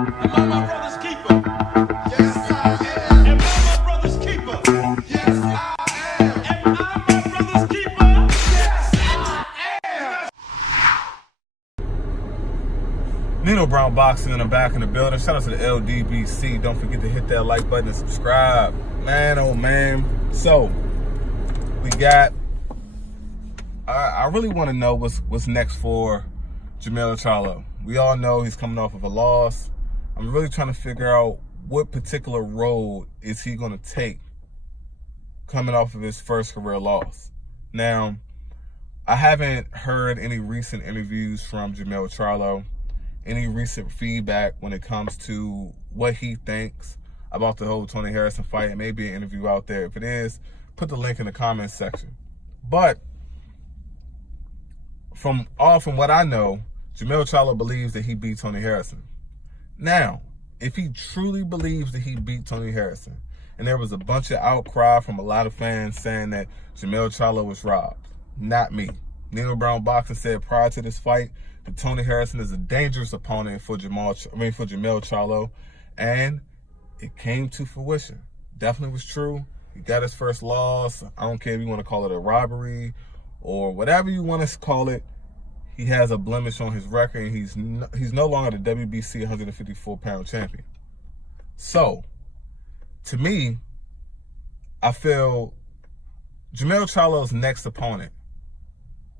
Am I my brother's keeper? Yes, I am. Am I my brother's keeper? Yes, I am. Am I my brother's keeper? Yes, I am. Nino Brown Boxing in the back in the building. Shout out to the LDBC. Don't forget to hit that like button and subscribe. Man, oh man. So, we got... I really want to know what's next for Jermell Charlo. We all know he's coming off of a loss. I'm really trying to figure out what particular road is he going to take coming off of his first career loss. Now, I haven't heard any recent interviews from Jermell Charlo, any recent feedback when it comes to what he thinks about the whole Tony Harrison fight. And maybe an interview out there. If it is, put the link in the comments section. But from what I know, Jermell Charlo believes that he beat Tony Harrison. Now, if he truly believes that he beat Tony Harrison, and there was a bunch of outcry from a lot of fans saying that Jermell Charlo was robbed, not me. Nino Brown Boxing said prior to this fight that Tony Harrison is a dangerous opponent for Jermell Charlo, and it came to fruition. Definitely was true. He got his first loss. I don't care if you want to call it a robbery or whatever you want to call it. He has a blemish on his record, and he's no longer the WBC 154-pound champion. So, to me, I feel Jermell Charlo's next opponent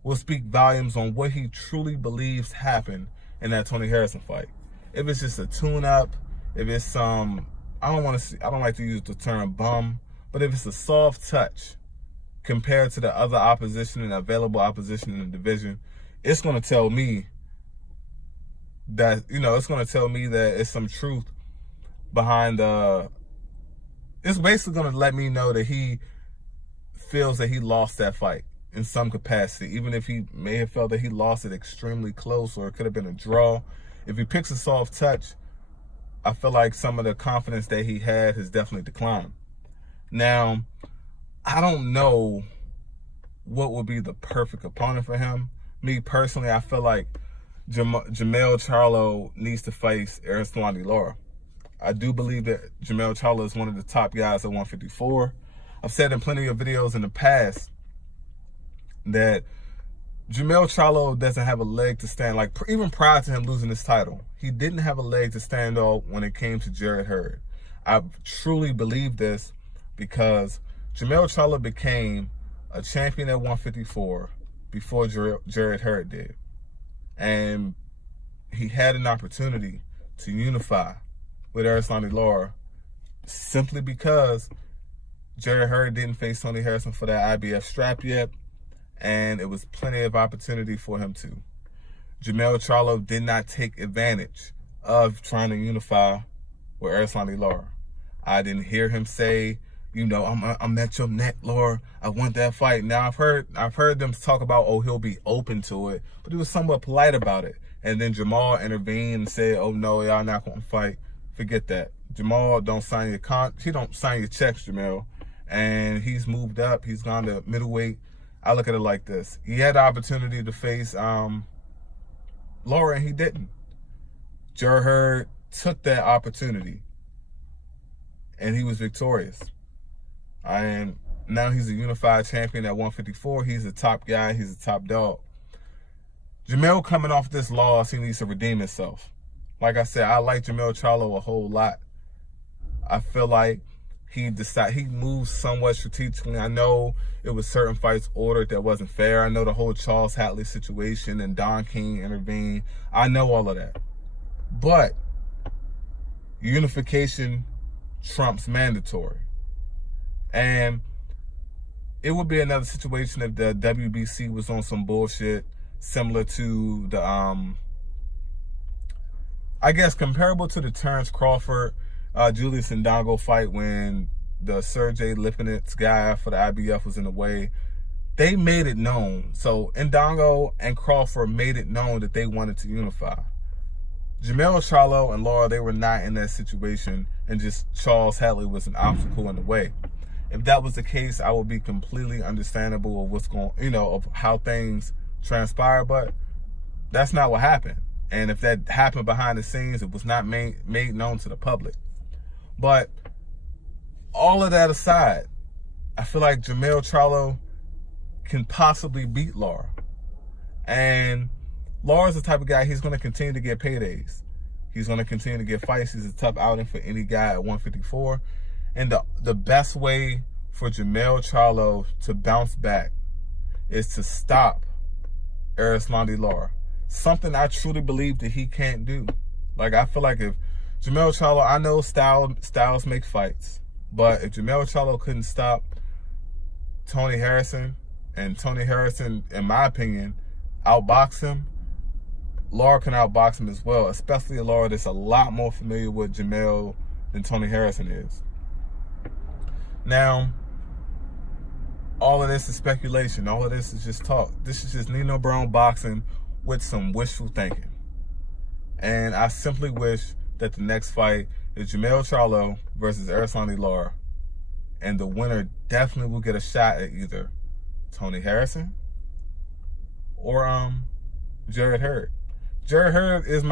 will speak volumes on what he truly believes happened in that Tony Harrison fight. If it's just a tune-up, if it's some, I don't like to use the term bum, but if it's a soft touch compared to the other opposition and available opposition in the division, it's going to tell me that, it's some truth behind, it's basically going to let me know that he feels that he lost that fight in some capacity, even if he may have felt that he lost it extremely close or it could have been a draw. If he picks a soft touch, I feel like some of the confidence that he had has definitely declined. Now, I don't know what would be the perfect opponent for him. Me personally, I feel like Jermell Charlo needs to face Erislandy Lara. I do believe that Jermell Charlo is one of the top guys at 154. I've said in plenty of videos in the past that Jermell Charlo doesn't have a leg to stand. Like, even prior to him losing his title, he didn't have a leg to stand on when it came to Jarrett Hurd. I truly believe this because Jermell Charlo became a champion at 154 before Jarrett Hurd did. And he had an opportunity to unify with Erislandy Lara simply because Jarrett Hurd didn't face Tony Harrison for that IBF strap yet, and it was plenty of opportunity for him to. Jermell Charlo did not take advantage of trying to unify with Erislandy Lara. I didn't hear him say, I'm at your neck, Lara. I want that fight. Now I've heard them talk about, he'll be open to it, but he was somewhat polite about it. And then Jermall intervened and said, oh no, y'all not gonna fight. Forget that. Jermall don't sign your checks, Jermell. And he's moved up. He's gone to middleweight. I look at it like this. He had the opportunity to face Lara, and he didn't. Jarrett Hurd took that opportunity, and he was victorious. And now he's a unified champion at 154. He's a top guy. He's a top dog. Jermell coming off this loss, he needs to redeem himself. Like I said, I like Jermell Charlo a whole lot. I feel like he moved somewhat strategically. I know it was certain fights ordered that wasn't fair. I know the whole Charles Hatley situation and Don King intervened. I know all of that. But unification trumps mandatory. And it would be another situation if the WBC was on some bullshit similar to the, I guess comparable to the Terrence Crawford, Julius Indongo fight when the Sergey Lipinets guy for the IBF was in the way. They made it known. So Indongo and Crawford made it known that they wanted to unify. Jermell Charlo and Lara, they were not in that situation, and just Charles Hatley was an obstacle in the way. If that was the case, I would be completely understandable of what's going, of how things transpire, but that's not what happened. And if that happened behind the scenes, it was not made known to the public. But all of that aside, I feel like Jermell Charlo can possibly beat Lara. And Lara's the type of guy, he's going to continue to get paydays. He's going to continue to get fights. He's a tough outing for any guy at 154. And the best way for Jermell Charlo to bounce back is to stop Erislandy Lara. Something I truly believe that he can't do. Like, I feel like if Jermell Charlo, I know styles make fights, but if Jermell Charlo couldn't stop Tony Harrison, and Tony Harrison, in my opinion, outbox him, Lara can outbox him as well, especially a Lara that's a lot more familiar with Jermell than Tony Harrison is. Now, all of this is speculation. All of this is just talk. This is just Nino Brown boxing with some wishful thinking. And I simply wish that the next fight is Jermell Charlo versus Erislandy Lara. And the winner definitely will get a shot at either Tony Harrison or Jarrett Hurd. Jarrett Hurd is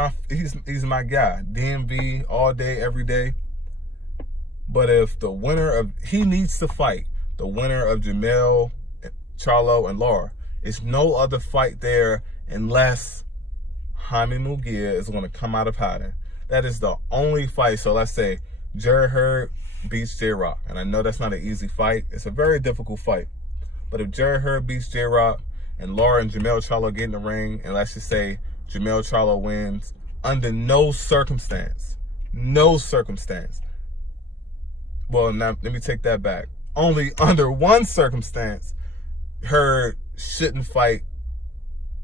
he's my guy. DMV all day, every day. But if the winner of, he needs to fight the winner of Jermell Charlo and Lara. It's no other fight there unless Jaime Munguia is going to come out of hiding. That is the only fight. So let's say Jarrett Hurd beats J-Rock. And I know that's not an easy fight. It's a very difficult fight. But if Jarrett Hurd beats J-Rock and Lara and Jermell Charlo get in the ring, and let's just say Jermell Charlo wins, under no circumstance, well, now let me take that back. Only under one circumstance, Hurd shouldn't fight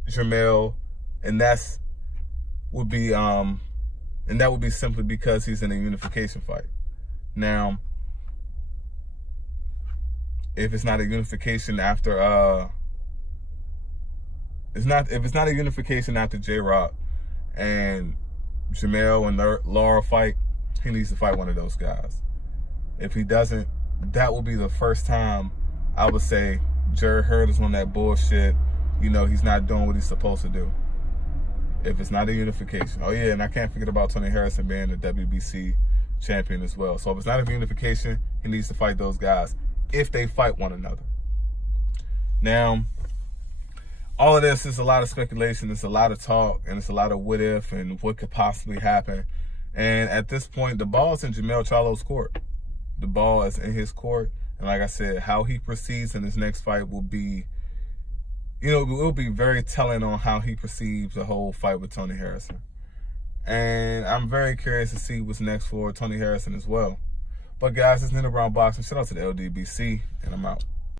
Jermell, and that would be simply because he's in a unification fight. Now, if it's not a unification after if it's not a unification after J-Rock and Jermell and Lara fight, he needs to fight one of those guys. If he doesn't, that will be the first time I would say Jarrett Hurd is on that bullshit. You know, he's not doing what he's supposed to do. If it's not a unification. Oh yeah, and I can't forget about Tony Harrison being the WBC champion as well. So if it's not a unification, he needs to fight those guys if they fight one another. Now, all of this is a lot of speculation. It's a lot of talk, and it's a lot of what if and what could possibly happen. And at this point, the ball's in Jermell Charlo's court. The ball is in his court. And like I said, how he proceeds in his next fight will be, you know, it will be very telling on how he perceives the whole fight with Tony Harrison. And I'm very curious to see what's next for Tony Harrison as well. But guys, it's Nino Brown Boxing. Shout out to the LDBC, and I'm out.